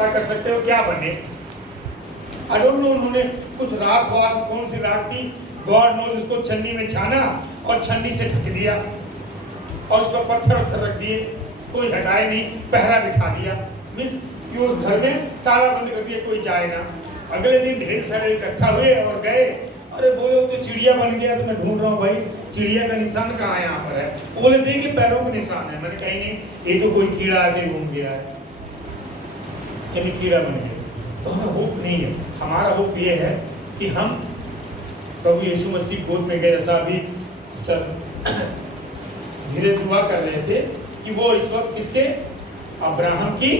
पता कर सकते हो क्या बने? आई डोंट नो, उन्होंने कुछ राख वाख, कौन सी राख थी, गॉड नोज, उसको छन्नी में छाना और छन्नी से ढक दिया और उस पर पत्थर वत्थर रख दिए, कोई हटाए नहीं, पहरा बिठा दिया। मीन्स कि उस घर में ताला बंद कर दिया, कोई जाए ना। अगले दिन ढेर सारे इकट्ठा हुए और गए, अरे बोले वो तो चिड़िया बन गया, तो मैं ढूंढ रहा हूँ भाई चिड़िया का निशान कहाँ यहाँ पर है। वो बोले देखिए पैरों का निशान है। मैंने कहीं नहीं, ये तो कोई कीड़ा आके घूम गया है, यानी कीड़ा बन गया। तो हमें होप नहीं है। हमारा होप ये है कि हम प्रभु यीशु मसीह गोद में गए, जैसा अभी सब धीरे दुआ कर रहे थे कि वो इस वक्त किसके, अब्राहम की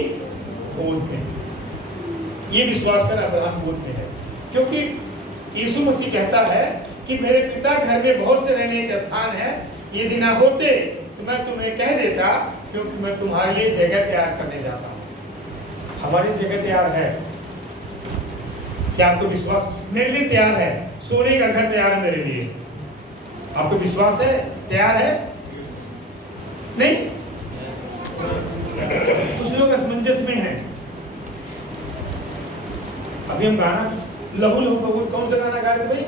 गोद में। ये विश्वास कर अब्राहम गोद में है, क्योंकि यीशु मसीह कहता है कि मेरे पिता घर में बहुत से रहने के स्थान है, यदि ना होते तो मैं तुम्हें कह देता, क्योंकि मैं तुम्हारे लिए जगह तैयार करने जाता हूँ। हमारी जगह तैयार है। क्या आपको विश्वास? मेरे लिए तैयार है, सोने का घर तैयार है मेरे लिए। आपको विश्वास है? तैयार है? नहीं? कुछ लोग असमंजस में हैं। अभी हम गाना लहू लहू बबूल, कौन सा गाना गा रहे थे भाई?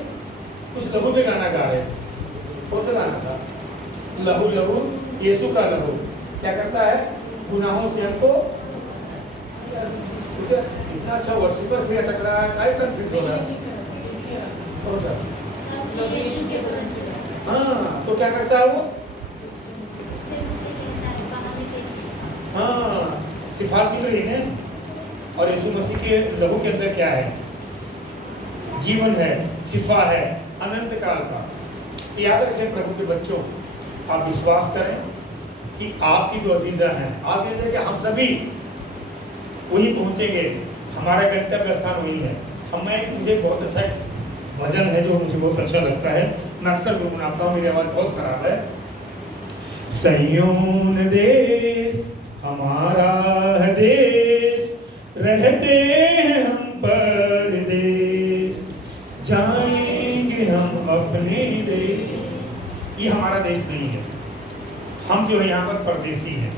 कुछ लहू पे गाना गा रहे थे, कौन सा गाना था? लहू लहू, यीशु का लहू क्या करता है? गुनाहों से हमको, इतना अच्छा वर्शिपर फिर अटक रहा है, काय कंफ्यूज हो रहा है? कौन सा? हाँ, तो क्या करता है वो? हाँ, सिफात निकल रही है। और यीशु मसीह के लहू के अंदर क्या है? जीवन है, सिफा है, अनंत काल का। याद रखें प्रभु के बच्चों, आप विश्वास करें कि आपकी जो अजीजा हैं, आप ये कि हम सभी वहीं पहुंचेंगे, हमारा गंतव्य स्थान वही है। मुझे बहुत अच्छा भजन है जो मुझे बहुत अच्छा लगता है, मैं अक्सर गुनगुनाता हूँ, मेरी आवाज़ बहुत खराब है। सयोन देश हमारा है देश, रहते हैं हम परदेश, जाएंगे हम अपने देश। ये हमारा देश नहीं है, हम जो है यहाँ पर परदेसी हैं,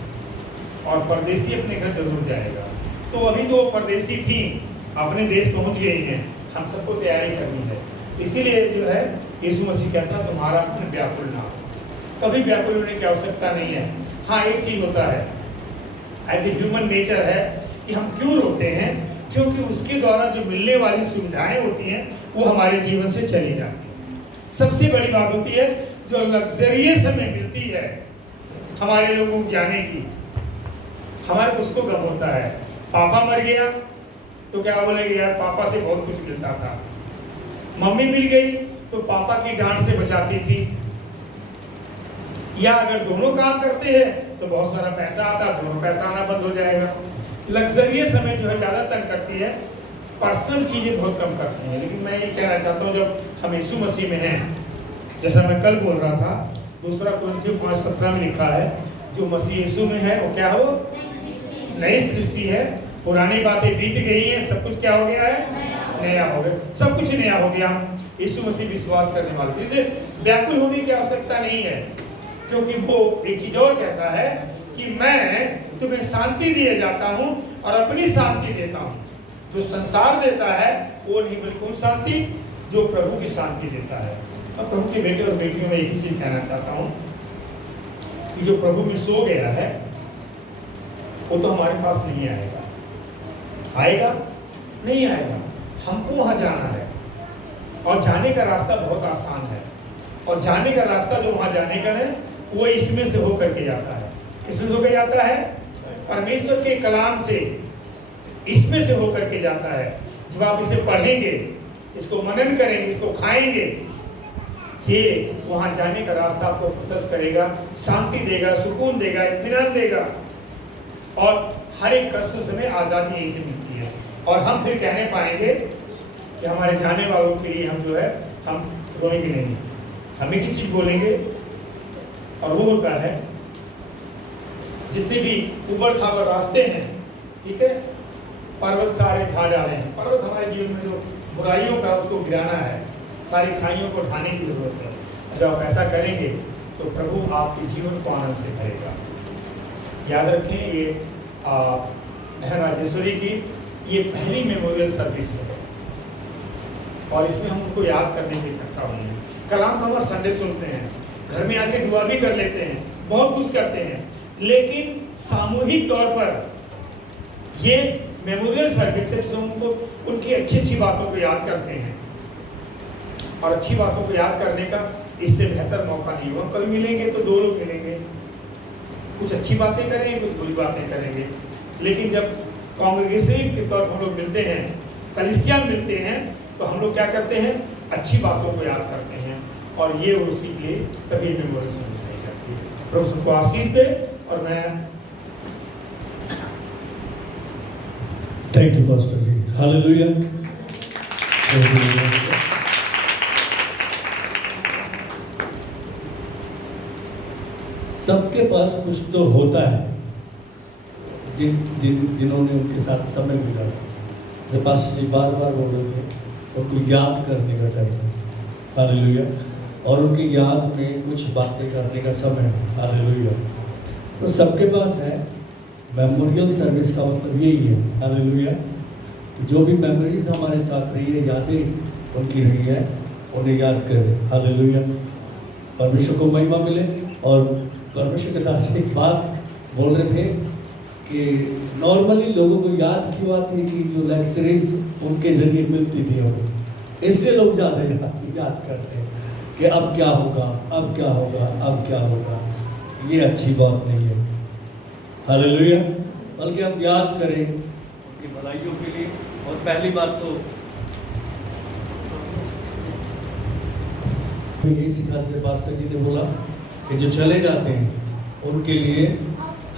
और परदेसी अपने घर जरूर जाएगा। तो अभी जो परदेसी थी अपने देश पहुँच गई हैं, हम सबको तैयारी करनी है। इसीलिए जो है यीशु मसीह कहता है तुम्हारा मन व्याकुल ना हो। कभी व्याकुल होने की आवश्यकता नहीं है। हाँ, एक चीज़ होता है, एज ए ह्यूमन नेचर है कि हम क्यों रोते हैं, क्योंकि उसके द्वारा जो मिलने वाली सुविधाएं होती हैं वो हमारे जीवन से चली जाती हैं। सबसे बड़ी बात होती है जो लग्जरियस हमें मिलती है हमारे लोगों को जाने की, हमारे उसको गम होता है। पापा मर गया तो क्या बोलेंगे, यार पापा से बहुत कुछ मिलता था। मम्मी मिल गई तो पापा की डांट से बचाती थी। या अगर दोनों काम करते हैं तो बहुत सारा पैसा आता, दोनों पैसा आना बंद हो जाएगा। लग्जरियस हमें जो है ज़्यादा तंग करती है, पर्सनल चीज़ें बहुत कम करती हैं। लेकिन मैं ये कहना चाहता हूँ, जब हम यीशु मसीह में हैं, जैसा मैं कल बोल रहा था, 2 कोरिन्थियों 5:17 में लिखा है, जो मसीह यीशु में है वो क्या हो? नई सृष्टि है। पुरानी बातें बीत गई हैं, सब कुछ क्या हो गया है? नया हो गया। सब कुछ नया हो गया। यीशु मसीह विश्वास करने वाले, इसे व्याकुल होने की आवश्यकता नहीं है, क्योंकि वो एक चीज और कहता है कि मैं तुम्हें शांति दिए जाता हूँ और अपनी शांति देता हूँ। जो संसार देता है वो नहीं, बल्कि उन शांति जो प्रभु की शांति देता है। और प्रभु के बेटे और बेटियों में एक ही चीज कहना चाहता हूँ कि जो प्रभु में सो गया है वो तो हमारे पास नहीं आएगा। आएगा? नहीं आएगा। हमको वहाँ जाना है, और जाने का रास्ता बहुत आसान है। और जाने का रास्ता जो वहाँ जाने का है वो इसमें से होकर के जाता है। किसमें से होकर जाता है? परमेश्वर के कलाम से, इसमें से होकर के जाता है। जब आप इसे पढ़ेंगे, इसको मनन करेंगे, इसको खाएंगे, ये वहाँ जाने का रास्ता आपको प्रशस्त करेगा, शांति देगा, सुकून देगा, इत्मीनान देगा, और हर एक कष्ट से हमें आज़ादी यहीं से मिलती है। और हम फिर कहने पाएंगे कि हमारे जाने वालों के लिए हम जो है हम रोएंगे नहीं, हम एक ही चीज़ बोलेंगे, और वो होता है जितने भी उबड़ खाबड़ रास्ते हैं, ठीक है, पर्वत सारे ढा डाले हैं। पर्वत हमारे जीवन में जो बुराइयों का उसको गिराना है, सारी खाइयों को ढाने की जरूरत है। जब आप ऐसा करेंगे तो प्रभु आपके जीवन को आनंद से भरेगा। याद रखें, ये राजेश्वरी की ये पहली मेमोरियल सर्विस है और इसमें हम उनको याद करने के लिए इकट्ठा हुए हैं। कलाम तो हमारा संडे सुनते हैं, घर में आके दुआ भी कर लेते हैं, बहुत कुछ करते हैं, लेकिन सामूहिक तौर पर ये मेमोरियल सर्विस से उनको उनकी अच्छी अच्छी बातों को याद करते हैं। और अच्छी बातों को याद करने का इससे बेहतर मौका नहीं हुआ। कभी मिलेंगे तो दो लोग मिलेंगे, कुछ अच्छी बातें करेंगे, कुछ बुरी बातें करेंगे, लेकिन जब कांग्रेगेशन के तौर पर हम लोग मिलते हैं, कलीसिया मिलते हैं, तो हम लोग क्या करते हैं, अच्छी बातों को याद करते हैं। और ये उसी के लिए तभी मेमोरियल सर्विस कही जाती है। प्रभु सबको आशीष दे। और मैं thank you pastor ji, hallelujah. सबके पास कुछ तो होता है जिन्होंने उनके साथ समय गुजारा। जैसे पास्टर जी बार बार बोल रहे थे, उनको याद करने का टाइम, हालेलुया, और उनकी याद में कुछ बातें करने का समय, हालेलुया। तो सबके पास है। मेमोरियल सर्विस का मतलब यही है, हालेलुया, जो भी मेमोरीज हमारे साथ रही है, यादें उनकी रही है, उन्हें याद करें, हालेलुया। परमेश्वर को महिमा मिले। और परमेश्वर के दास एक बात बोल रहे थे कि नॉर्मली लोगों को याद क्यों आती है कि जो लेक्चरीज उनके जरिए मिलती थी हमें, इसलिए लोग ज़्यादा याद करते हैं कि अब क्या होगा, अब क्या होगा, अब क्या होगा। ये अच्छी बात नहीं है, हालेलुया। बल्कि हम याद करें उनकी भलाइयों के लिए। और पहली बात तो यही सिखाते पास्टर जी ने बोला कि जो चले जाते हैं उनके लिए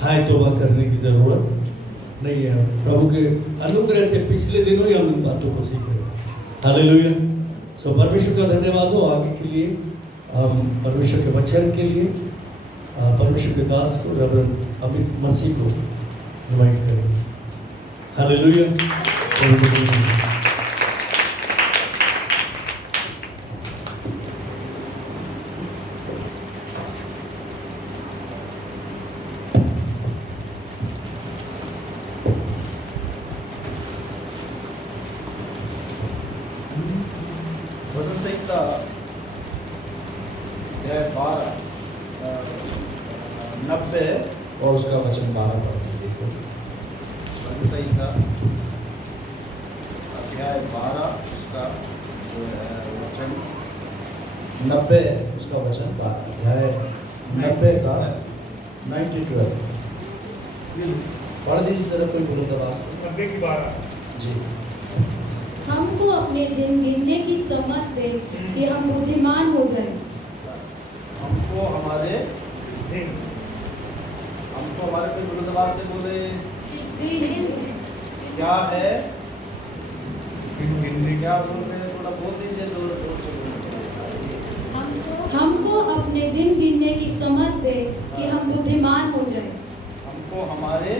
हाय तौबा करने की ज़रूरत नहीं है। प्रभु के अनुग्रह से पिछले दिनों ही हम इन बातों को सीख रहे थे, हालेलुया। सो परमेश्वर का धन्यवाद हो। आगे के लिए हम परमेश्वर के वचन के लिए परमेश्वर के दास को रेवरेंड अमित मसीह को इनवाइट करें, हालेलुया। वचन संहिता 90 और उसका वचन 12 पढ़ते हैं। देखो वचन संहिता अध्याय 12 उसका जो है वचन 90 उसका वचन 12, अध्याय 90 का 92 पढ़ दीजिए जरा, कोई बोलो दबाव से। 90 की 12 जी। हमको अपने दिन गिनने की समझ दे कि हम बुद्धिमान हो जाएं। हमको हमारे दिन, हमको हमारे कोई बुलंदबाज से बोले दिन क्या है, क्या बोल रहे हैं, थोड़ा बोल दीजिए जोर से बोलिए। हमको अपने दिन गिनने की समझ दे कि हम बुद्धिमान हो जाएं। हमको हमारे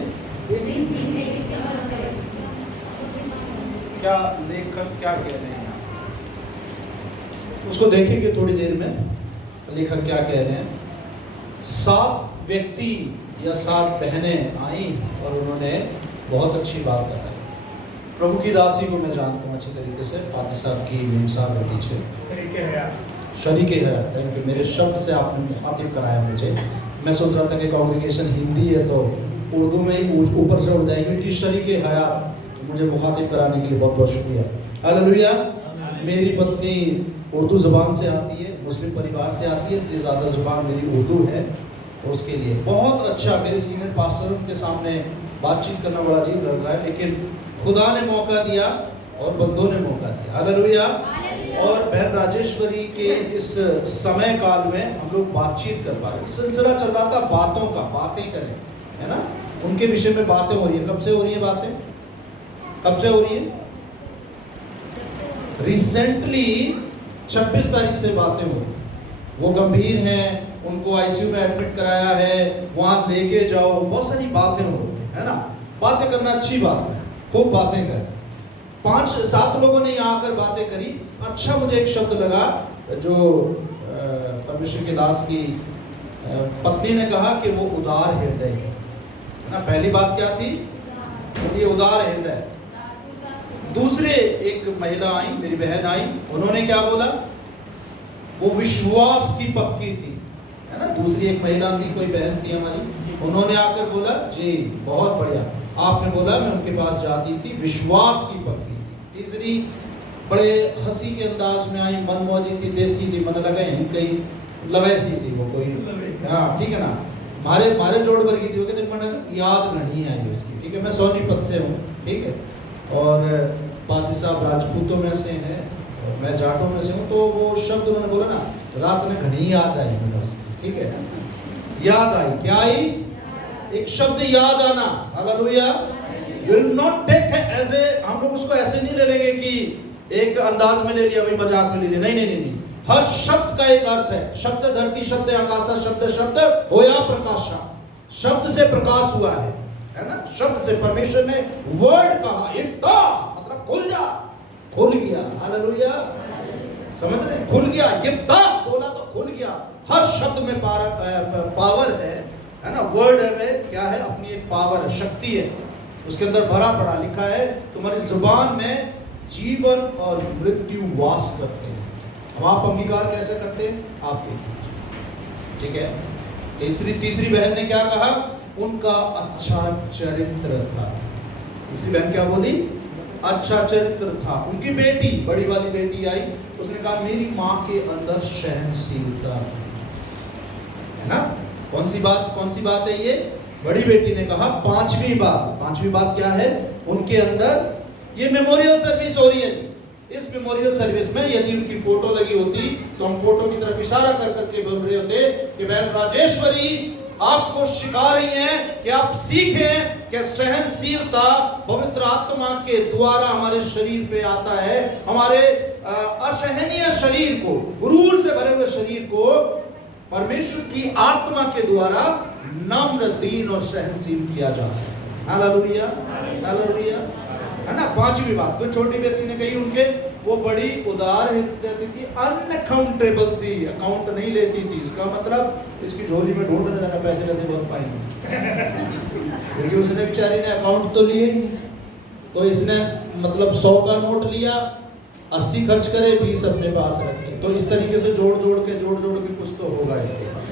दिन गिनने की समझ दे। क्या लेखक क्या कह रहे हैं, उसको देखेंगे थोड़ी देर में। लेखक क्या कह रहे हैं। 7 व्यक्ति या 7 बहनें आई और उन्होंने बहुत अच्छी बात बताई। प्रभु की दासी को मैं जानता हूँ अच्छी तरीके से, पादी साहब की मीम साहब के पीछे शरीके है। थैंक यू, मेरे शब्द से आपने मुखातिब कराया मुझे। मैं सोच रहा था कि कांग्रेगेशन हिंदी है तो उर्दू में ही ऊपर से उड़ जाएगी। इट शरीके हया, मुझे मुखातिब कराने के लिए बहुत बहुत शुक्रिया, हालेलुया। मेरी पत्नी उर्दू ज़ुबान से आती है, मुस्लिम परिवार से आती है, इसलिए ज़्यादा ज़ुबान मेरी उर्दू है। तो उसके लिए बहुत अच्छा, मेरे सीनियर पास्टर के सामने बातचीत करना बड़ा अजीब लग रहा है, लेकिन खुदा ने मौका दिया और बंदों ने मौका दिया, हालेलुया। और बहन राजेश्वरी के इस समय काल में हम लोग बातचीत कर पा रहे हैं। सिलसिला चल रहा था बातों का, बातें करें, है ना, उनके विषय में बातें हो रही है। कब से हो रही है बातें, कब से हो रही है? रिसेंटली 26 तारीख से बातें हो रही। वो गंभीर हैं, उनको आईसीयू में एडमिट कराया है, वहाँ लेके जाओ, बहुत सारी बातें हो रही है ना। बातें करना अच्छी बात है, खूब बातें करें। 5-7 लोगों ने यहाँ आकर बातें करी। अच्छा, मुझे एक शब्द लगा जो परमेश्वर के दास की पत्नी ने कहा कि वो उदार हृदय है ना। पहली बात क्या थी? ये उदार हृदय। दूसरे एक महिला आई, मेरी बहन आई, उन्होंने क्या बोला? वो विश्वास की पक्की थी, है ना। दूसरी एक महिला थी, कोई बहन थी हमारी, उन्होंने आकर बोला जी बहुत बढ़िया, आपने बोला मैं उनके पास जाती थी, विश्वास की पक्की थी। तीसरी बड़े हंसी के अंदाज में आई, मनमौजी थी, देसी थी, मन लगा कहीं लवैसी थी वो कोई, हाँ ठीक है ना, मारे जोड़ भर की थी वो, कहते मैंने याद नहीं आई उसकी, ठीक है। मैं सोनीपत से हूँ, ठीक है, और पादी साहब राजपूतों में से हैं और मैं जाटों में से हूँ, तो वो शब्द उन्होंने बोला ना, रात में घनी याद आई मुझे उसकी, ठीक है, याद आई। क्या आई? एक शब्द याद आना, hallelujah. You will not take as a, हम लोग उसको ऐसे नहीं ले लेंगे कि एक अंदाज में ले लिया भाई, मजाक में ले लिया, नहीं। हर शब्द का एक अर्थ है। शब्द धरती, शब्द आकाशा, शब्द होया प्रकाशा, शब्द से प्रकाश हुआ है ना। शब्द से परमेश्वर ने वर्ड कहा, इफ्ता मतलब खुल जा, खुल गया, हालेलुया, समझ रहे, खुल गया, इफ्ता बोला तो खुल गया। हर शब्द में पावर है ना, वर्ड है, क्या है, अपनी एक पावर है, शक्ति है, उसके अंदर भरा पड़ा लिखा है, तुम्हारी जुबान में जीवन और मृत्यु वास करते हैं। अब आप अंगीकार कैसे करते हैं? आप देखिए, ठीक है। तीसरी बहन ने क्या कहा? उनका अच्छा चरित्र था। तीसरी बहन क्या बोली? अच्छा चरित्र था। उनकी बेटी, बड़ी वाली बेटी आई, उसने कहा मेरी माँ के अंदर सहनशीलता थी, है ना। कौन सी बात है ये? बड़ी बेटी ने कहा पांचवी बात क्या है उनके अंदर? ये मेमोरियल सर्विस हो रही है। इस मेमोरियल सर्विस में यदि उनकी फोटो लगी होती तो हम फोटो की तरफ इशारा कर करके बोल रहे होते कि बहन राजेश्वरी आपको सिखा रही हैं कि आप सीखें कि सहनशीलता पवित्र आत्मा के द्वारा हमारे शरीर पे आता है। हमारे असहनीय शरीर को, गुरूर से भरे हुए शरीर को परमेश्वर की आत्मा के द्वारा नम्र, दीन और सहनशील किया जा सकता है। हालेलुया, हालेलुया, है ना। पांचवी बात तो छोटी बेटी ने कही, उनके वो बड़ी उदार हृदय थी, अनअकाउंटेबल थी, अकाउंट नहीं लेती थी। इसका मतलब इसकी झोली में ढूंढने जाना, पैसे कैसे बहुत पाएंगे, क्योंकि उसने बेचारी ने अकाउंट तो लिए ही, तो इसने मतलब 100 का नोट लिया, 80 खर्च करे, 20 अपने पास रखे। तो इस तरीके से जोड़ जोड़ के कुछ तो होगा इसके पास।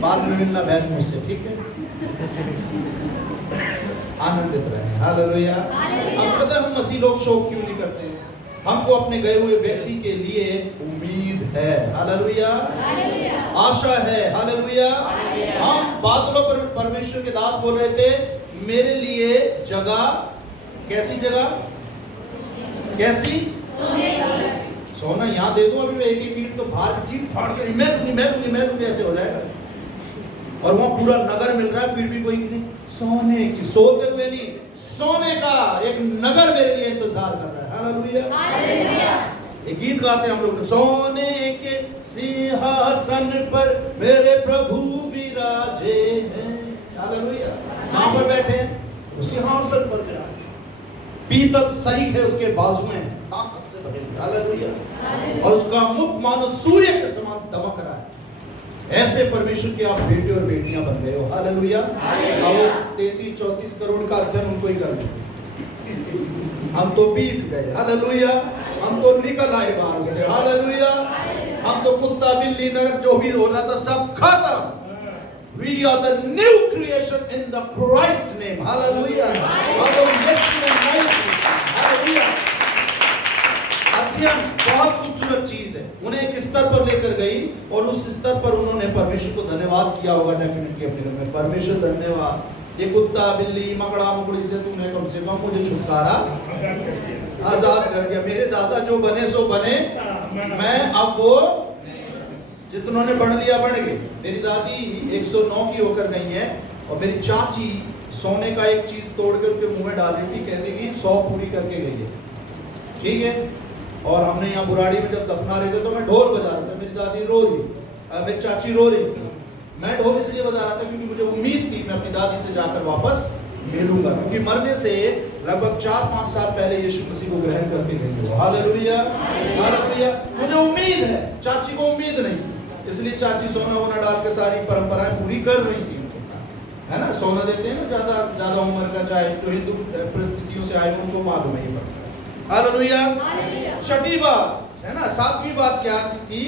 बाद में मिलना बहन मुझसे, ठीक है। आनंदित रहे, हालेलुया। अब पता है हम मसीह लोग शोक क्यों नहीं करते हैं? हमको अपने गए हुए व्यक्ति के लिए उम्मीद है, हालेलुया, आशा है, हालेलुया। हम बादलों पर परमेश्वर के दास बोल रहे थे, मेरे लिए जगह, कैसी जगह, कैसी? सोना यहाँ दे दो, अभी एक ही पीठ तो बाहर चीट फाड़ के मैं दूंगी ऐसे हो जाएगा। और वहाँ पूरा नगर मिल रहा है, फिर भी कोई नहीं। सोने की, सोते हुए नहीं, सोने का एक नगर मेरे लिए इंतजार कर रहा है, हालेलुया, हालेलुया। एक गीत गाते हैं हम लोग, सोने के सिंहासन पर मेरे प्रभु विराजे हैं, हालेलुया। कहाँ पर बैठे हैं? उस सिंहासन पर विराजे, पीतल सरीख है उसके बाजुएं, ताकत से भरे, हालेलुया। और उसका मुख मानो सूर्य के समान दमक रहा है। ऐसे परमेश्वर के आप बेटे और बेटियां बन गए हो, हालेलुया। अब 33-34 करोड़ का अध्ययन उनको ही कर लिया, हम तो बीत गए, हालेलुया। हम तो निकल आए बाहर से, हालेलुया। हम तो कुत्ता बिल्ली नरक जो भी हो रहा था सब खत्म। We are the new creation in the Christ name, hallelujah. Hallelujah. अध्ययन बहुत खूबसूरत चीज है, उन्हें एक स्तर पर लेकर गई और उस स्तर पर उन्होंने परमेश्वर को धन्यवाद किया होगा डेफिनेटली अपने घर में। परमेश्वर धन्यवाद, ये कुत्ता बिल्ली मकड़ा मकड़ी से तुमने कम से कम मुझे छुटकारा आजाद कर दिया। मेरे दादा जो बने सो बने, मैं अब वो जितनों ने बढ़ लिया बढ़ गए। मेरी दादी 109 की होकर गई है और मेरी चाची सोने का एक चीज तोड़ कर उनके मुंह में डाल रही थी, कहने की 100 पूरी करके गई है, ठीक है। और हमने यहाँ बुराड़ी में जब दफना रहे थे तो मैं ढोल बजा रहा था, मेरी दादी रो रही, मेरी चाची रो रही थी। मैं ढोल इसलिए बजा रहा था क्योंकि मुझे उम्मीद थी मैं अपनी दादी से जाकर वापस मिलूंगा, क्योंकि मरने से लगभग 4-5 साल पहले यीशु मसीह को ग्रहण करके गई हो, हालेलुया, हालेलुया। मुझे उम्मीद है, चाची को उम्मीद नहीं, इसलिए चाची सोना वोना डाल के सारी परंपराएं पूरी कर रही थी उनके साथ, है ना। सोना देते हैं ना ज्यादा उम्र का, चाहे तो हिंदू परिस्थितियों से आए उनको मालूम नहीं पड़ता, हालेलुया। छठी बात है ना, सातवीं बात क्या थी?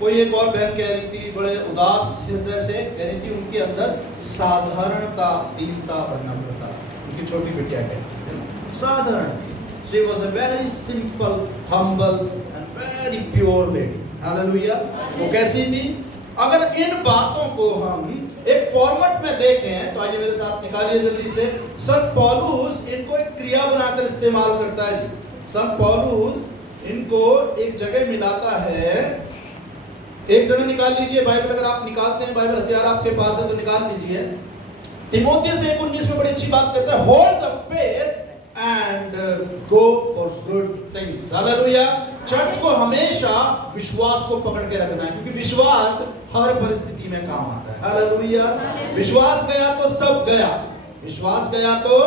कोई एक और बहन कह रही थी, बड़े उदास हृदय से कह रही थी, उनके अंदर साधारणता, दीनता और नम्रता। उनकी छोटी बिटिया कहती है ना, साधारण। She was a very simple, humble and very pure lady. Hallelujah. वो कैसी थी? अगर इन बातों को हम एक फॉर्मेट में देखें तो आइए मेरे साथ निकालिए जल्दी से। संत पौलुस इनको एक क्रिया बनाकर इस्तेमाल करता है जी। संत पौलुस इनको एक जगह मिलाता है। एक जगह निकाल लीजिए बाइबल, अगर आप निकालते हैं, बाइबल हथियार आपके पास है तो निकाल लीजिए। तीमुथियुस 1:19 में बड़ी अच्छी बात करता है, hold the faith and go for good things. Hallelujah. Church को हमेशा विश्वास को पकड़ के रखना है, क्योंकि विश्वास हर परिस्थिति में काम आता है। हालेलुया। विश्वास गया तो सब गया, विश्वास गया तो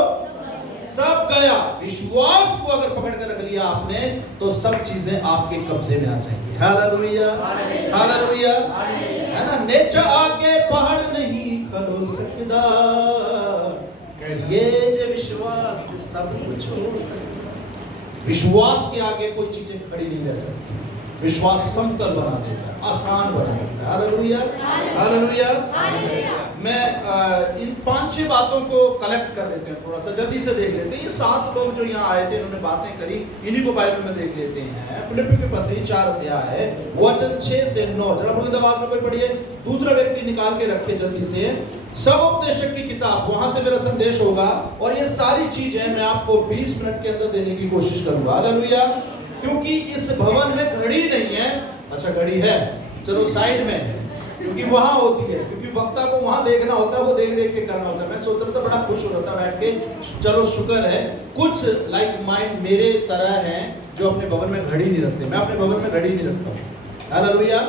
सब गया। विश्वास को अगर पकड़ कर रख लिया आपने तो सब चीजें आपके कब्जे में आ जाएंगी। हालेलुया, हालेलुया, है ना। नेचा आगे पहाड़ नहीं खड़ो सकदा, करिए जे विश्वास से सब कुछ हो सकता। विश्वास के आगे कोई चीजें खड़ी नहीं रह सकती। विश्वास समतल बना देता है, आसान बना देता है। Hallelujah, hallelujah. मैं इन 5-6 बातों को कलेक्ट कर लेते हैं, थोड़ा सा जल्दी से देख लेते हैं। ये 7 लोग जो यहाँ आए थे, इन्होंने बातें करी, इन्हीं को बाइबल में देख लेते हैं। फिलिप्पी के पत्री 4 अध्याय है, वचन 6 से 9। जरा बुलंद आवाज में कोई पढ़िए। दूसरा व्यक्ति निकाल के रखे जल्दी से। सब उपदेशक की किताब, वहां से मेरा संदेश होगा और ये सारी चीजें मैं आपको 20 मिनट के अंदर देने की कोशिश करूंगा। हालेलुया। क्योंकि इस भवन में घड़ी नहीं है। अच्छा, घड़ी है, चलो साइड में है, क्योंकि वहां होती है, क्योंकि वक्ता को वहां देखना होता है, वो देख देख के करना होता है। मैं सोच रहा था, बड़ा खुश हो रहा था बैठ के। चलो शुक्र है कुछ लाइक माइंड मेरे तरह हैं जो अपने भवन में घड़ी नहीं रखते। मैं अपने भवन में घड़ी नहीं रखता हूँ। हालेलुया।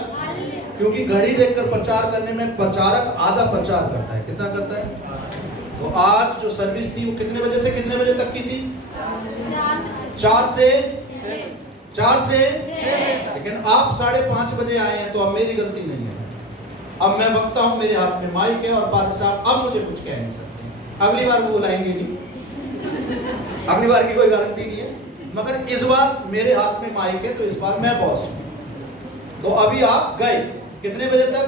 क्योंकि घड़ी देखकर प्रचार करने में प्रचारक आधा प्रचार करता है। कितना करता है? तो आज जो सर्विस थी वो कितने बजे से कितने बजे तक की थी? 4 से 6। लेकिन आप 5:30 बजे आए हैं, तो अब मेरी गलती नहीं है। अब मैं वक्ता हूं, मेरे हाथ में माइक है और पादरी साहब अब मुझे कुछ कह नहीं सकते। अगली बार वो बुलाएंगे नहीं, अगली बार की कोई गारंटी नहीं है, मगर इस बार मेरे हाथ में माइक है तो इस बार मैं बॉस हूं। तो अभी आप गए कितने बजे तक?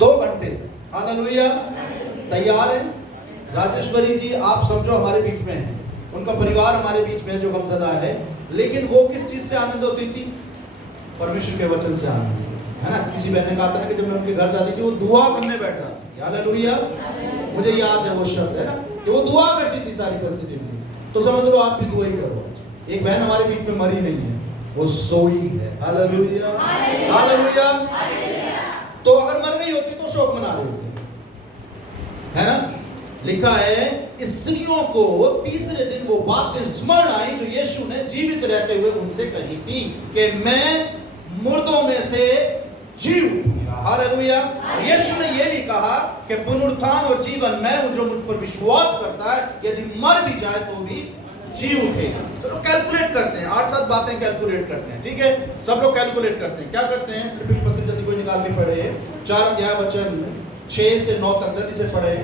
2 घंटे तक। हालेलुया। तैयार है? राजेश्वरी जी आप समझो हमारे बीच में है, उनका परिवार हमारे बीच में जो गमज़दा है, लेकिन वो किस चीज से आनंद होती थी? परमेश्वर के वचन से आनंद, है ना। किसी बहन ने कहा था ना कि जब मैं उनके घर जाती थी वो दुआ करने बैठ जाती थी। हालेलुया। मुझे याद है वो शब्द, है ना, कि वो दुआ करती थी सारी परिस्थिति में। तो समझ लो आप भी दुआ ही करो। एक बहन हमारे बीच में मरी नहीं है, वो सोई है। Hallelujah, hallelujah. तो अगर मर गई होती तो शोक मना रही होती, है ना। लिखा है स्त्रियों को तीसरे दिन वो बातें स्मरण आई जो यीशु ने जीवित रहते हुए उनसे कही थी कि मैं मुर्दों में से जी उठूंगा। हालेलुया। यीशु ने यह भी कहा कि पुनरुत्थान और जीवन मैं हूं, जो मुझ पर विश्वास करता है यदि मर भी जाए तो भी जी उठेगा। चलो कैलकुलेट करते हैं, 8-7 बातें कैलकुलेट करते हैं। ठीक है, सब लोग कैलकुलेट करते हैं। क्या करते हैं? फिलिप्पी पत्री जल्दी कोई निकाल के पढ़े, 4 अध्याय वचन 6 से 9 तक जल्दी से पढ़े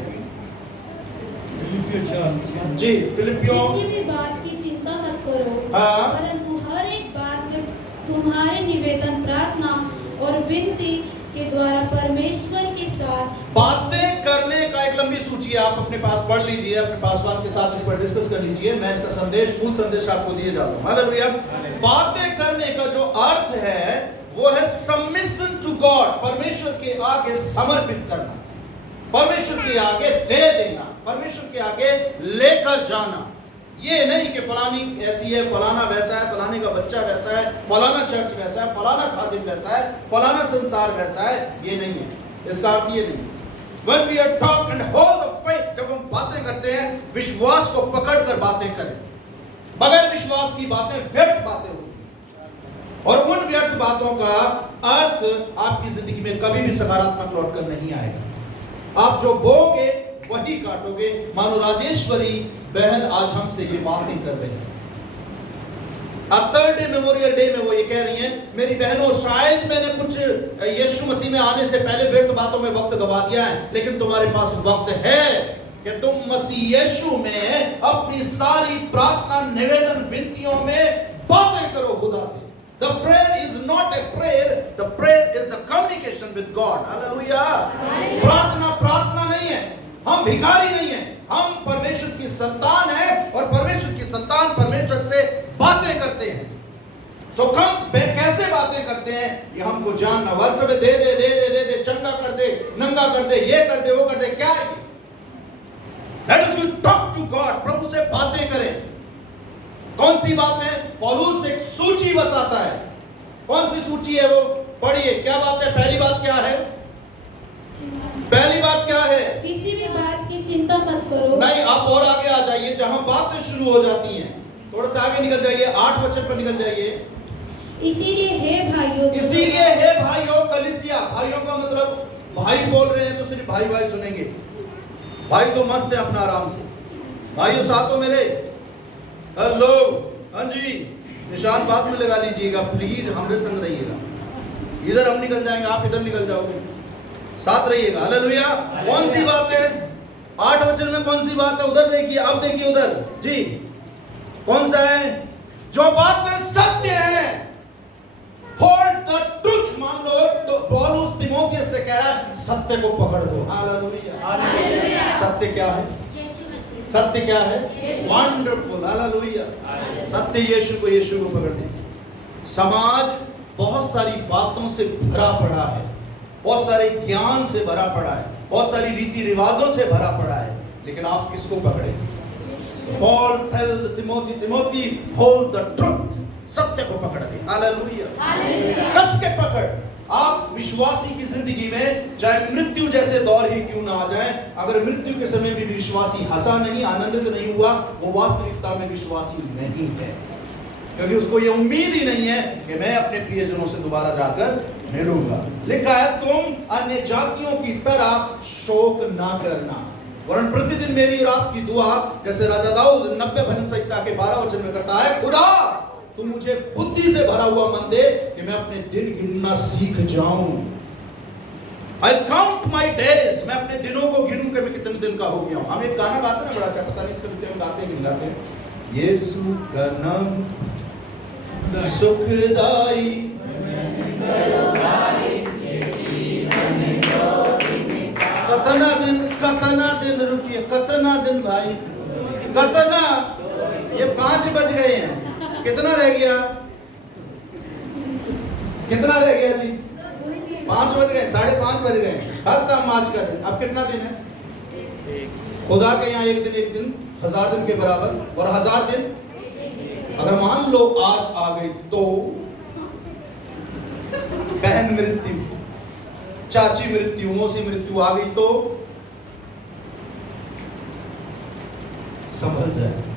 जी। फिलिपियों किसी भी बात की चिंता मत करो, हाँ। परंतु हर एक बात में तुम्हारे निवेदन, प्रार्थना और विनती के द्वारा परमेश्वर के साथ बातें करने का एक लंबी सूची है, आप अपने पास पढ़ लीजिए, अपने पासवान के साथ इस पर डिस्कस कर लीजिए। मैं इसका संदेश, मूल संदेश आपको दिए जाता हूं। हालेलुया। बातें करने का जो अर्थ है वो है सबमिशन टू गॉड, परमेश्वर के आगे समर्पित करना, परमेश्वर के आगे दे देना, परमेश्वर के आगे लेकर जाना। ये नहीं कि फलानी ऐसी है, फलाना वैसा है, फलाने का बच्चा वैसा है, फलाना चर्च वैसा है, फलाना खादिम वैसा है, फलाना संसार वैसा है, ये नहीं है। इसका अर्थ ये नहीं। When we are talk and hold the faith, जब हम बातें करते हैं विश्वास को पकड़कर बातें करें। बगैर विश्वास की बातें व्यर्थ बातें होती हैं, और उन व्यर्थ बातों का अर्थ आपकी जिंदगी में कभी भी सकारात्मक लौटकर नहीं आएगा। आप जो बोगे वही काटोगे। मानो राजेश्वरी बहन आज हमसे ये बातें कर रही है। थर्ड डे मेमोरियल डे में वो ये कह रही हैं, मेरी बहनों शायद मैंने कुछ यीशु मसीह में आने से पहले व्यर्थ बातों में वक्त गवा दिया है, लेकिन तुम्हारे पास वक्त है कि तुम मसीह यीशु में अपनी सारी प्रार्थना, निवेदन, विनतियों में बातें करो खुदा से। The prayer is not a prayer, the prayer is the communication with God. Hallelujah. प्रार्थना नहीं है, हम भिखारी नहीं है, हम परमेश्वर की संतान है और परमेश्वर की संतान परमेश्वर से बातें करते हैं। सो कैसे बातें करते हैं ये हमको जानना। वर्ष में दे दे दे दे दे दे, चंगा कर दे, नंगा कर दे, ये कर दे, वो कर दे, क्या है? Let us talk to God, प्रभु से बातें करें। कौन सी बात है? पौलुस एक सूची बताता है। कौन सी सूची है वो? पढ़िए, क्या बात है? पहली बात क्या है? पहली बात क्या है? किसी भी बात की चिंता मत करो। नहीं, आप और आगे आ जाइए, जहां बातें शुरू हो जाती हैं। थोड़ा सा आगे निकल जाइए, 8 वचन पर निकल जाइए। इसीलिए हे भाइयों, कलीसिया, भाइयों का मतलब भाई बोल रहे हैं तो सिर्फ भाई भाई सुनेंगे। भाई तो मस्त है अपना आराम से। भाइयों साथों मेरे, हेलो, हाँ जी, निशान बाद में लगा लीजिएगा प्लीज, हमरे संग रहिएगा। इधर हम निकल जाएंगे, आप इधर निकल जाओगे, साथ रहिएगा। हालेलुया। कौन सी बात है? 8 वचन में कौन सी बात है? उधर देखिए, अब देखिए उधर जी, कौन सा है? जो बातें सत्य है, होल्ड द ट्रुथ। मान लो तो पौलुस तीमुथियुस से कह रहा है सत्य को पकड़ दो। हालेलुया। सत्य क्या है? सत्य क्या है? Wonderful, hallelujah. सत्य यीशु को पकड़ने। समाज बहुत सारी बातों से भरा पड़ा है, बहुत सारे ज्ञान से भरा पड़ा है, बहुत सारी रीति रिवाजों से भरा पड़ा है, लेकिन आप किसको पकड़े? Paul tells Timothy, hold the truth, सत्य को पकड़ ले। हालेलुया। कस के पकड़। आप विश्वासी की जिंदगी में चाहे मृत्यु जैसे दौर ही क्यों ना आ जाए, अगर मृत्यु के समय भी विश्वासी हंसा नहीं, आनंदित नहीं हुआ, वो वास्तविकता में विश्वासी नहीं है, क्योंकि उसको ये उम्मीद ही नहीं है कि मैं अपने प्रियजनों से दोबारा जाकर मिलूंगा। लिखा है तुम अन्य जातियों की तरह शोक ना करना, वरन प्रतिदिन मेरी और आपकी दुआ, जैसे राजा दाऊद 90 भजन संहिता के 12 वचन में करता है, खुदा तुम मुझे बुद्धि से भरा हुआ मन दे कि मैं अपने दिन गिनना सीख जाऊं। I count my days, मैं अपने दिनों को गिनूं कि मैं कितने दिन का हो गया हूं। हम एक गाना गाते हैं बड़ा अच्छा, पता नहीं इसके पीछे हम गाते हैं कि नहीं गाते हैं। यीशु का नाम सुखदाई, कतना दिन रुकिए, कतना दिन भाई, कतना, ये 5 बज गए हैं, कितना रह गया? कितना रह गया जी? 5 बज गए, 5:30 बज गए, खत्म आज का दिन। अब कितना दिन है? खुदा के यहाँ एक दिन 1000 दिन के बराबर, और 1000 दिन अगर मान लो आज आ गई तो बहन मृत्यु, चाची मृत्यु, मौसी मृत्यु आ गई तो संभल जाए।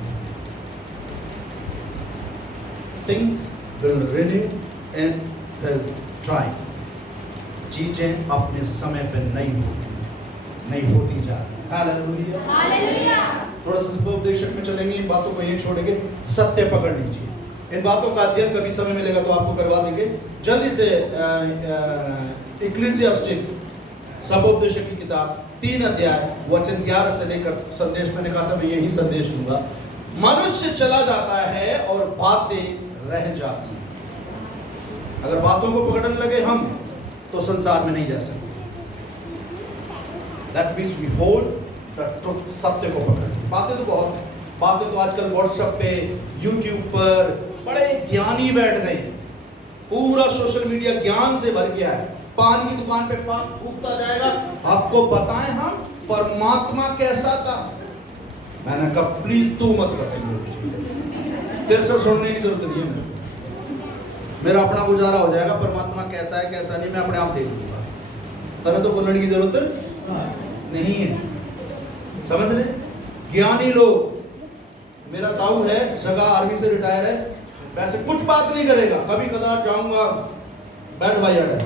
Things will renew in his time. चीजें अपने समय पे नहीं होती जा रही। Hallelujah, hallelujah. थोड़ा सा उपदेशक में चलेंगे, इन बातों को यहीं छोड़ेंगे। सत्य पकड़ लीजिए, इन बातों का अध्ययन कभी समय मिलेगा तो आपको करवा देंगे। जल्दी से इक्लेसियास्टिक्स, सबोपदेशक की किताब 3 अध्याय वचन 11 से लेकर, संदेश मैंने कहा था मैं यही संदेश दूंगा। मनुष्य चला जाता है और बातें रह जाती हैं। अगर बातों को पकड़ने लगे हम तो संसार में नहीं रह सकते। That means we hold the truth, सत्य को पकड़। बातें तो बहुत हैं, बातें तो आजकल व्हाट्सएप पे, यूट्यूब पर बड़े ज्ञानी बैठ गए, पूरा सोशल मीडिया ज्ञान से भर गया है। पान की दुकान पे पान फूकता जाएगा, आपको बताएं हम परमात्मा कैसा था। मैंने कहा प्लीज तू मत बताइए, तेरे से सुनने की जरूरत नहीं है, मेरा अपना गुजारा हो जाएगा। परमात्मा कैसा है कैसा नहीं मैं अपने आप देख लूंगा, तेरे तो बोलने की जरूरत नहीं है। समझ रहे? ज्ञानी लोग, मेरा ताऊ है सगा, आर्मी से रिटायर है, वैसे कुछ बात नहीं करेगा, कभी कदार जाऊंगा, बैठ भाई अड़ा,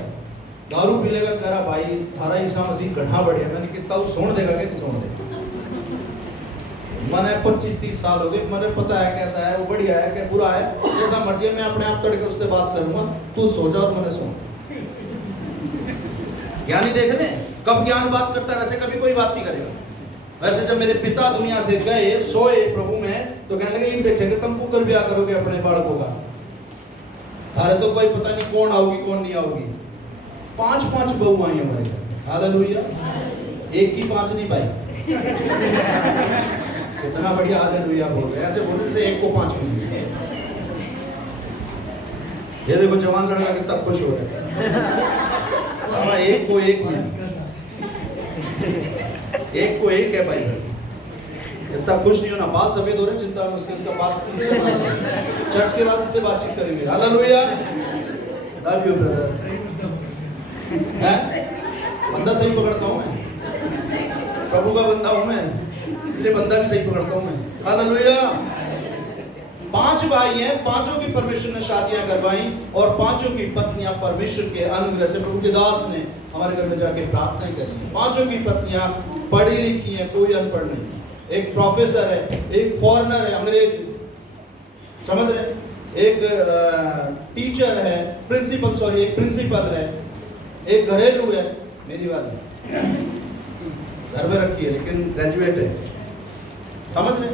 दारू पी लेगा, कह रहा भाई थारा ईसा मसीह गढ़ा बढ़िया। मैंने कितना सोन देगा कि नहीं सोन देगा। मैंने 25-30 साल हो गए, मैंने पता है कैसा है, वो बढ़िया है क्या बुरा है, जैसा मर्जी है, मैं अपने आप तड़के उससे बात करूंगा, तू सो जा और मैंने सुन। ज्ञानी देख रहे कब ज्ञान बात करता है, वैसे कभी कोई बात नहीं करेगा। वैसे जब मेरे पिता दुनिया से गए, सोए प्रभु में, तो कहने लगे, इन देखेंगे तुम कुकर ब्याह करोगे अपने बालकों का, अरे तो कोई पता नहीं कौन आओगी कौन नहीं आओगी। 5 बहू आई हमारे घर, हालेलुया। एक की 5 नहीं पाई। इतना बढ़िया हालेलुया बोल रहे, ऐसे बोलने से एक को 5 मिल गई। ये देखो जवान लड़का कितना खुश हो रहा है, एक को एक मिल, एक को एक है भाई। इतना खुश नहीं होना, बाल सफेद हो रहे, चिंता में उसका बात चर्च के बाद इससे बातचीत करेंगे। Hallelujah, love you brother. बंदा सही पकड़ता हूँ मैं, प्रभु का बंदा हूँ मैं, इसलिए बंदा भी सही पकड़ता हूँ मैं। हालेलुया। 5 भाई हैं, 5 की परमेश्वर ने शादियां करवाई और 5 की पत्नियां परमेश्वर के अनुग्रह से प्रभु के दास ने हमारे घर में जाके प्रार्थना करी है। 5 की पत्नियां पढ़ी लिखी हैं, कोई अनपढ़ नहीं। एक प्रोफेसर है, एक फॉरेनर है, अंग्रेज, समझ रहे, एक टीचर है, एक प्रिंसिपल है, एक घरेलू है, मेरी वाली घर में रखी है लेकिन ग्रेजुएट है, समझ रहे,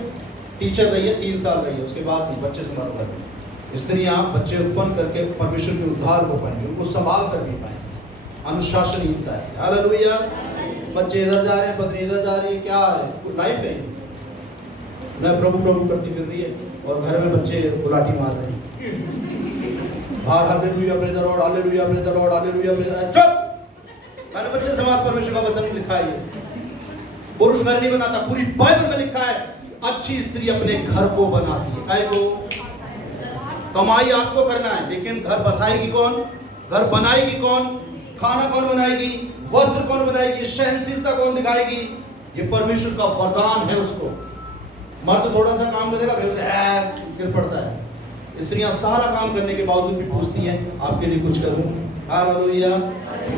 टीचर रही है 3 साल रही है, उसके बाद नहीं, बच्चे संभाल कर। स्त्रियां बच्चे उत्पन्न करके परमेश्वर के उद्धार हो पाएंगे, उनको संभाल कर भी पाएंगे, अनुशासनहीनता है। हालेलुया। बच्चे इधर जा रहे हैं, पत्नी इधर जा रही है, क्या है, लाइफ है। मैं प्रभु प्रभु करती फिर रही है और घर में बच्चे गुलाटी मार रहे हैं बाहर। Hallelujah praise the Lord, hallelujah praise the Lord, hallelujah praise the Lord. चुप, मैंने बच्चे समाज परमेश्वर का वचन लिखा है, पुरुष घर नहीं बनाता, पूरी बाइबल में लिखा है अच्छी स्त्री अपने घर को बनाती है। काय को? कमाई आपको करना है, लेकिन घर बसाएगी कौन, घर बनाएगी कौन, खाना कौन बनाएगी, वस्त्र कौन बनाएगी, सहनशीलता कौन दिखाएगी, ये परमेश्वर का वरदान है उसको। मर्द थोड़ा सा काम करेगा फिर उसे गिर पड़ता है। स्त्रियां सारा काम करने के बावजूद भी पूछती हैं आपके लिए कुछ करूं। हालेलुया,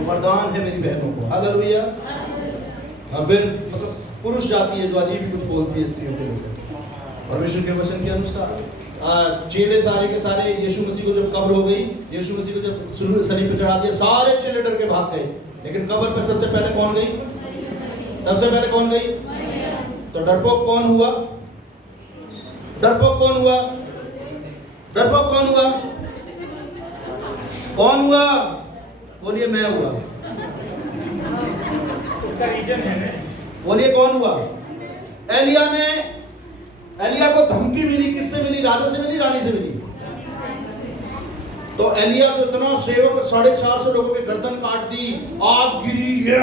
वरदान है मेरी बहनों को। हालेलुया। और फिर मतलब पुरुष जाती है जो अजीब ही कुछ बोलती है स्त्रियों के लिए। परमेश्वर के वचन के अनुसार चेले सारे के सारे यीशु मसीह को जब कब्र हो गई, यीशु मसीह को जब सलीब पे चढ़ा दिया, सारे चेले डर के भाग गए, लेकिन कब्र पर सबसे पहले कौन गई, सबसे पहले कौन गई, तो डरपोक कौन हुआ, डरपोक कौन हुआ, डरपोक कौन हुआ, कौन हुआ, बोलिए मैं हुआ। उसका रीजन है ना, बोलिए कौन हुआ। एलिया को धमकी मिली, किससे मिली, राजा से मिली, रानी से मिली। तो एलिया तो इतना सेवक 450 लोगों के गर्दन काट दी, आग गिरी, ये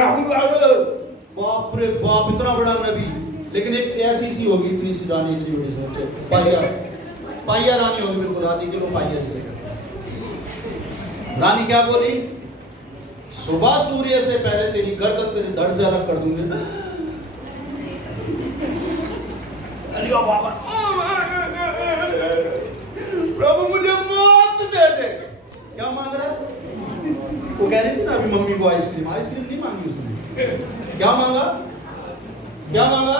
बाप रे बाप, इतना बड़ा नबी, लेकिन एक ऐसी सी होगी, इतनी सी रानी, इतनी बड़ी सी पाइया रानी होगी, बिल्कुल आधी किलो पाइया जिसे कहते हैं। रानी क्या बोली, सुबह सूर्य से पहले तेरी गर्दन तेरे धड़ से अलग कर दूंगी। प्रभु मुझे मौत दे दे। क्या मांग रहा है, वो कह रही थी ना अभी मम्मी को आइसक्रीम, आइसक्रीम नहीं मांगी उसने, क्या मांगा, क्या मांगा,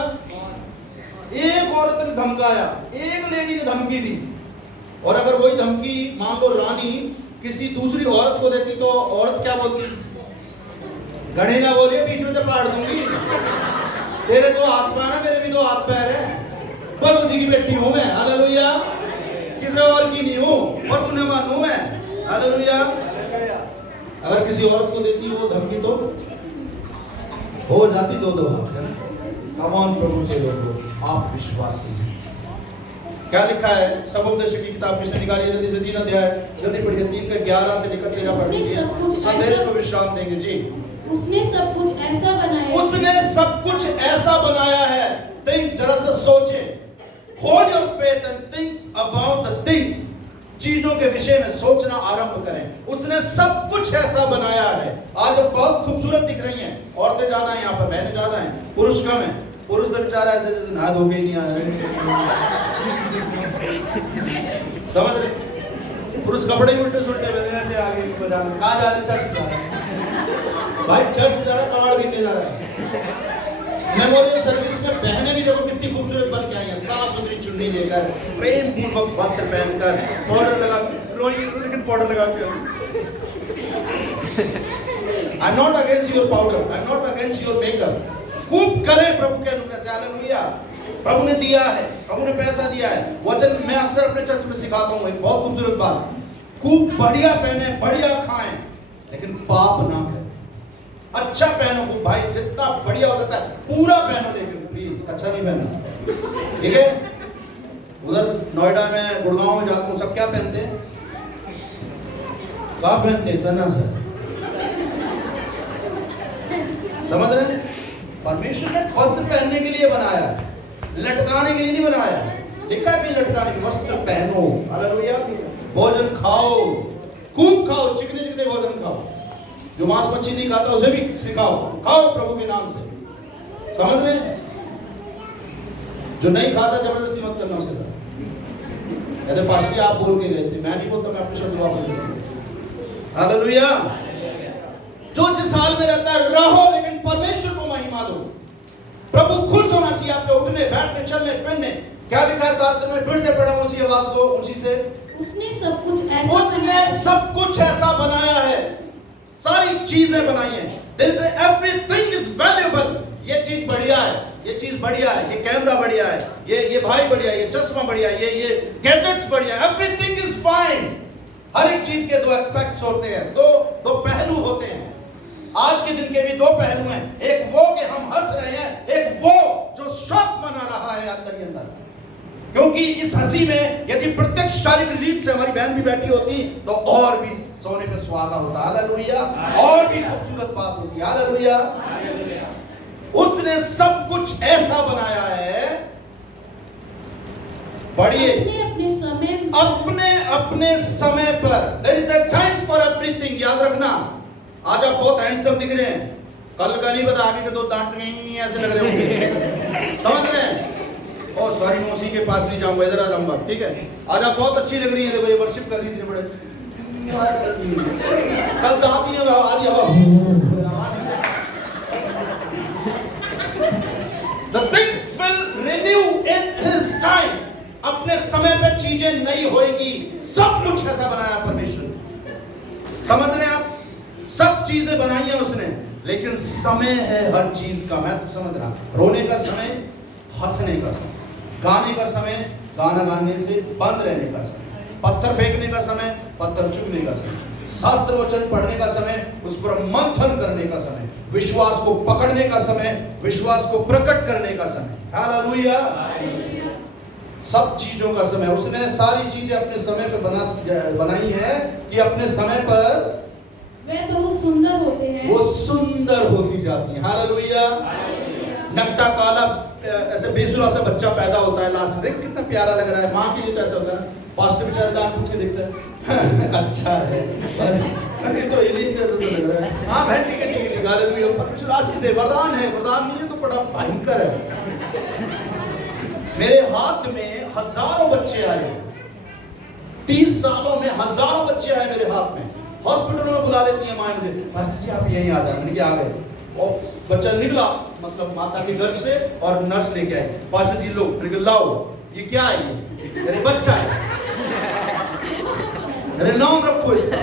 एक औरत ने धमकाया, एक लेडी ने धमकी दी, और अगर वही धमकी मान लो रानी किसी दूसरी औरत को देती तो औरत क्या बोलती, घड़ी ना बोलिए बीच में से पाड़ दूंगी, तेरे 2 हाथ पैर है, मेरे भी 2 हाथ पैर है, प्रभु जी की बेटी हूं मैं। हालेलुया। किसी और की नहीं हूं, और पुण्यवान हूं मैं। हालेलुया। अगर किसी औरत को देती वो धमकी तो हो जाती 2-2 हाथ, है ना। कमान प्रभु के लोगों, आप विश्वासी हैं। क्या लिखा है समुपदेश की किताब में से निकालिए जल्दी से 3 अध्याय, जल्दी पढ़िए, 3 के 11 से लेकर 13 पढ़ लीजिए, संदेश को विश्राम देंगे जी। उसने सब कुछ ऐसा बनाया, उसने सब कुछ ऐसा बनाया है। थिंक, जरा सा सोचे, hold your faith and thinks about the things, चीजों के विषय में सोचना आरंभ करें। उसने सब कुछ ऐसा बनाया है। आज बहुत खूबसूरत दिख रही हैं, औरतें ज्यादा हैं यहाँ पर, बहनें ज्यादा हैं, पुरुष कम है। पुरुष तो बेचारा ऐसे नहा धो के नहीं आया, समझ रहे, पुरुष कपड़े ही उल्टे सुलटे पहने ऐसे आगे बाजार में, कहाँ जा रहे, चर्च जा रहे हैं भाई, चर्च जा रहा है, कबाड़ बीनने जा रहा है। मेमोरियल सर्विस में बहनें भी देखो कितनी खूबसूरत बन के आई हैं, साफ सुथरी चुन्नी लेकर, प्रेम पूर्वक वस्त्र पहनकर, पाउडर लगा, रोई लेकिन पाउडर लगा के। I am not against your powder, I am not against your makeup, खूब करें प्रभु के अनुग्रह से। हालेलुया। प्रभु ने दिया है, प्रभु ने पैसा दिया है। वचन मैं अक्सर अपने चर्च में सिखाता हूँ एक बहुत खूबसूरत बात, खूब बढ़िया पहने, बढ़िया खाएं, लेकिन पाप ना करें। अच्छा पहनो खूब भाई, जितना बढ़िया हो सकता है पूरा पहनो, लेकिन प्लीज अच्छा नहीं पहनना, ठीक है। उधर नोएडा में, गुड़गांव में जाता हूँ, सब क्या पहनते हैं? क्या पहनते हैं? तना सर, समझ रहे हैं? परमेश्वर ने वस्त्र पहनने के लिए बनाया है, लटकाने के लिए नहीं बनाया। लिखा है कि लटकाने के, वस्त्र पहनो। हालेलुया। भोजन खाओ, खूब खाओ, चिकने चिकने भोजन खाओ। जो मांस मच्छी नहीं खाता उसे भी सिखाओ, खाओ प्रभु के नाम से। समझ रहे हैं? जो नहीं खाता जबरदस्ती मत करना उसके साथ। कहते पास्टर आप बोल के गए थे, मैं नहीं बोलता, मैं अपने शब्द वापस लेता। हालेलुया। जो जिस हाल में रहता है रहो, लेकिन परमेश्वर को महिमा दो। प्रभु खुश होना चाहिए आपके उठने, बैठने, चलने, फिरने। क्या लिखा है शास्त्र में? फिर से पढ़ा उसी आवाज को ऊंची से। उसने सब कुछ ऐसा बनाया है, सारी चीजें बनाई हैं। There is everything is valuable। ये चीज बढ़िया है, ये चीज बढ़िया है, ये कैमरा बढ़िया है, ये भाई बढ़िया है, ये चश्मा बढ़िया है, ये गैजेट्स बढ़िया है। Everything is fine. हर एक चीज के दो एस्पेक्ट्स होते हैं, दो पहलू होते हैं। आज के दिन के भी दो पहलू हैं, एक वो कि हम हंस रहे हैं, एक वो जो शौक मना रहा है अंदर ही अंदर। क्योंकि इस हंसी में यदि प्रत्यक्ष शारीरिक रीत से हमारी बहन भी बैठी होती तो और भी सोने पे सुहागा होता। हालेलुया। और भी खूबसूरत बात होती। हालेलुया। उसने सब कुछ ऐसा बनाया है, बढ़िए, अपने समय पर। There is a time for everything। याद रखना, आज आप बहुत हैंडसम दिख रहे हैं, कल का नहीं पता, आगे के दो दांत नहीं ऐसे लग रहे होंगे। समझ रहे हैं? ओ सॉरी, मौसी के पास नहीं जाऊंगा, इधर आ जाऊंगा, ठीक है। आज आप बहुत अच्छी लग रही हैं, देखो ये वर्शिप कर रही थी बड़े, कल दांत नहीं होगा, आज The things will renew in his time। अपने समय पे चीजें नई होएगी। सब कुछ ऐसा बनाया परमेश्वर। समझ रहे हैं आप? सब चीजें बनाई हैं उसने, लेकिन समय है हर चीज का। मैं तो समझ रहा, रोने का समय, हंसने का समय, गाने का समय, गाना गाने से बंद रहने का समय, पत्थर फेंकने का समय, पत्थर चुभने का समय, शास्त्र वचन पढ़ने का समय, उस पर मंथन करने का समय, विश्वास को पकड़ने का समय, विश्वास को प्रकट करने का समय। हालेलुया। सब चीजों का समय। उसने सारी चीजें अपने समय पर बनाई है कि अपने समय पर वे बहुत सुंदर होते हैं, वो सुंदर होती जाती है। हालेलुया। नकटा काला ऐसे बेसुरा सा बच्चा पैदा होता है, लास्ट में देख कितना प्यारा लग रहा है। माँ के लिए तो ऐसा होता है, पास्टर बेचारा जान पूछ के देखता है अच्छा है, अरे तो एलियन जैसा तो लग रहा है। हाँ बहन ठीक है ठीक है, हालेलुया। परमेश्वर आशीष दे। वरदान है, वरदान नहीं है तो बड़ा भयंकर है। मेरे हाथ में हजारों बच्चे आए, 30 सालों में हजारों बच्चे आए मेरे हाथ में। हॉस्पिटलों में बुला लेती है माँ मुझे, पास्टर जी आप यहीं आ जाए। मैंने कहा आ गए, और बच्चा निकला मतलब माता के गर्भ से, और नर्स लेके आए, पास्टर जी लो। मैंने कहा लाओ, ये क्या है? ये अरे बच्चा है, अरे नाम रखो इसका।